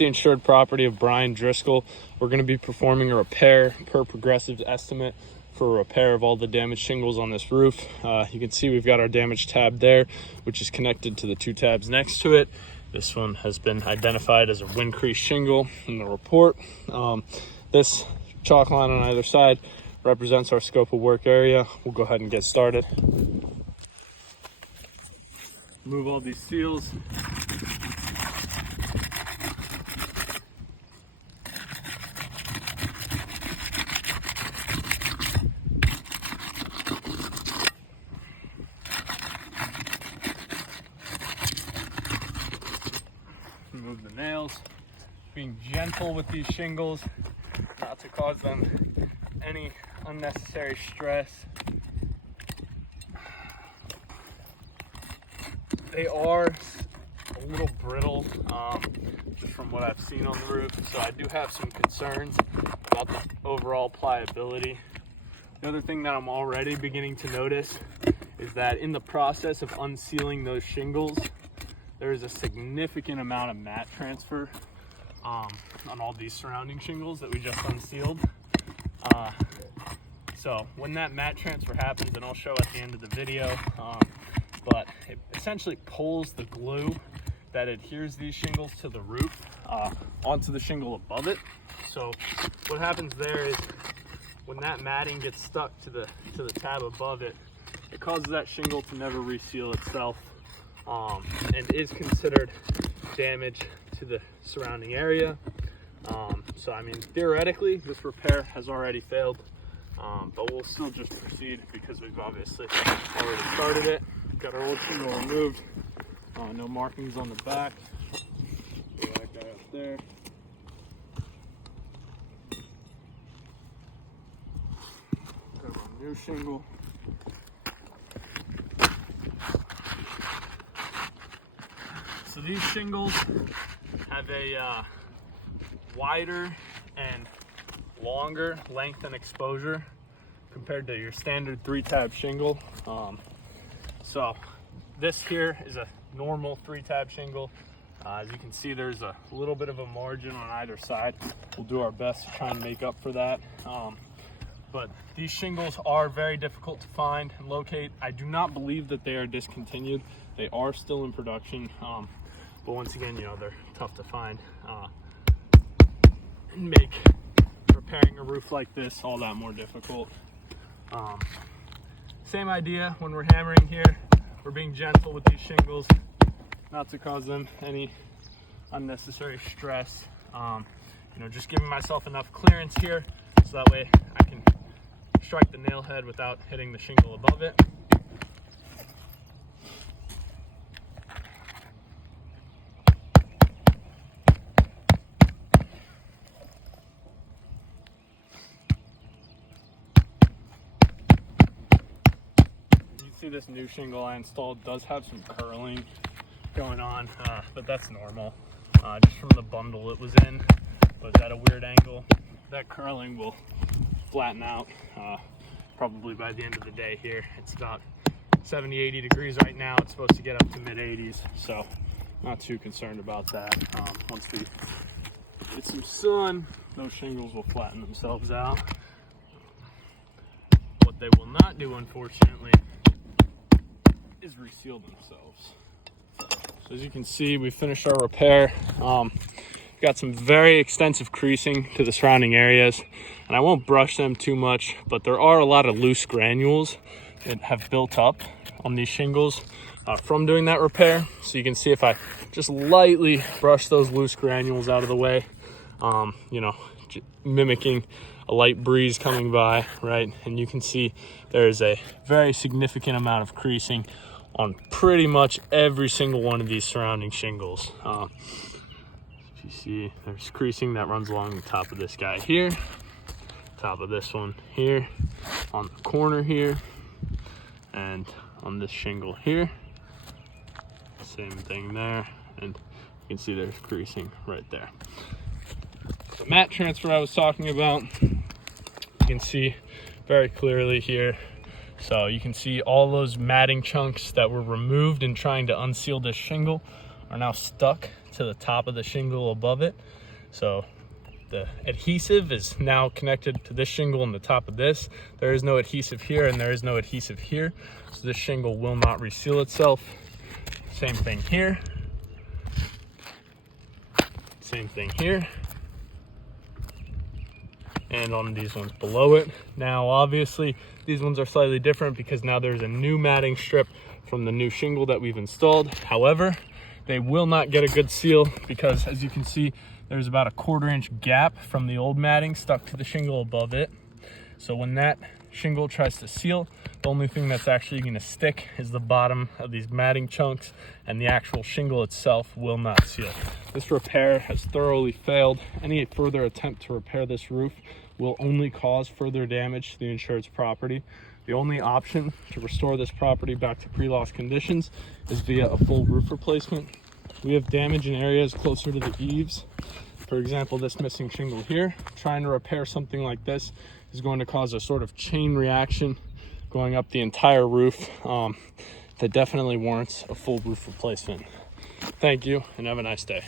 the insured property of Brian Driscoll. We're going to be performing a repair per Progressive's estimate for a repair of all the damaged shingles on this roof. You can see we've got our damage tab there, which is connected to the 2 tabs next to it. This one has been identified as a wind crease shingle in the report. This chalk line on either side represents our scope of work area. We'll go ahead and get started. Move all these seals. Remove the nails. Being gentle with these shingles, not to cause them any unnecessary stress. They are a little brittle, just from what I've seen on the roof, so I do have some concerns about the overall pliability. The other thing that I'm already beginning to notice is that in the process of unsealing those shingles, there is a significant amount of mat transfer on all these surrounding shingles that we just unsealed. So when that mat transfer happens, and I'll show at the end of the video, but it essentially pulls the glue that adheres these shingles to the roof onto the shingle above it. So what happens there is when that matting gets stuck to the tab above it, it causes that shingle to never reseal itself, and is considered damage to the surrounding area. So I mean, theoretically this repair has already failed, but we'll still just proceed because we've obviously already started it. Got our old shingle removed, no markings on the back. Put that guy up there. Got our new shingle. So these shingles have a wider and longer length and exposure compared to your standard 3-tab shingle. So this here is a normal 3-tab shingle. As you can see, there's a little bit of a margin on either side. We'll do our best to try and make up for that. But these shingles are very difficult to find and locate. I do not believe that they are discontinued. They are still in production. But once again, you know, they're tough to find and make repairing a roof like this all that more difficult. Same idea when we're hammering here. We're being gentle with these shingles, not to cause them any unnecessary stress. You know, just giving myself enough clearance here so that way I can strike the nail head without hitting the shingle above it. See, this new shingle I installed does have some curling going on, but that's normal. Just from the bundle it was in, was at a weird angle. That curling will flatten out probably by the end of the day here. It's about 70-80 degrees right now. It's supposed to get up to mid-80s, so not too concerned about that. Once we get some sun, those shingles will flatten themselves out. What they will not do, unfortunately, is reseal themselves. So as you can see, we finished our repair. Got some very extensive creasing to the surrounding areas, and I won't brush them too much, but there are a lot of loose granules that have built up on these shingles from doing that repair. So you can see if I just lightly brush those loose granules out of the way, you know, mimicking a light breeze coming by, right? And you can see there's a very significant amount of creasing on pretty much every single one of these surrounding shingles. If you see, there's creasing that runs along the top of this guy here, top of this one here, on the corner here, and on this shingle here. Same thing there, and you can see there's creasing right there. The mat transfer I was talking about, you can see very clearly here. So you can see all those matting chunks that were removed in trying to unseal this shingle are now stuck to the top of the shingle above it. So the adhesive is now connected to this shingle and the top of this. There is no adhesive here and there is no adhesive here. So this shingle will not reseal itself. Same thing here. Same thing here. And on these ones below it. Now, obviously, these ones are slightly different because now there's a new matting strip from the new shingle that we've installed. However, they will not get a good seal because, as you can see, there's about a 1/4 inch gap from the old matting stuck to the shingle above it. So when that shingle tries to seal, the only thing that's actually going to stick is the bottom of these matting chunks, and the actual shingle itself will not seal. This repair has thoroughly failed. Any further attempt to repair this roof will only cause further damage to the insured's property. The only option to restore this property back to pre-loss conditions is via a full roof replacement. We have damage in areas closer to the eaves. For example, this missing shingle here. Trying to repair something like this is going to cause a sort of chain reaction going up the entire roof that definitely warrants a full roof replacement. Thank you, and have a nice day.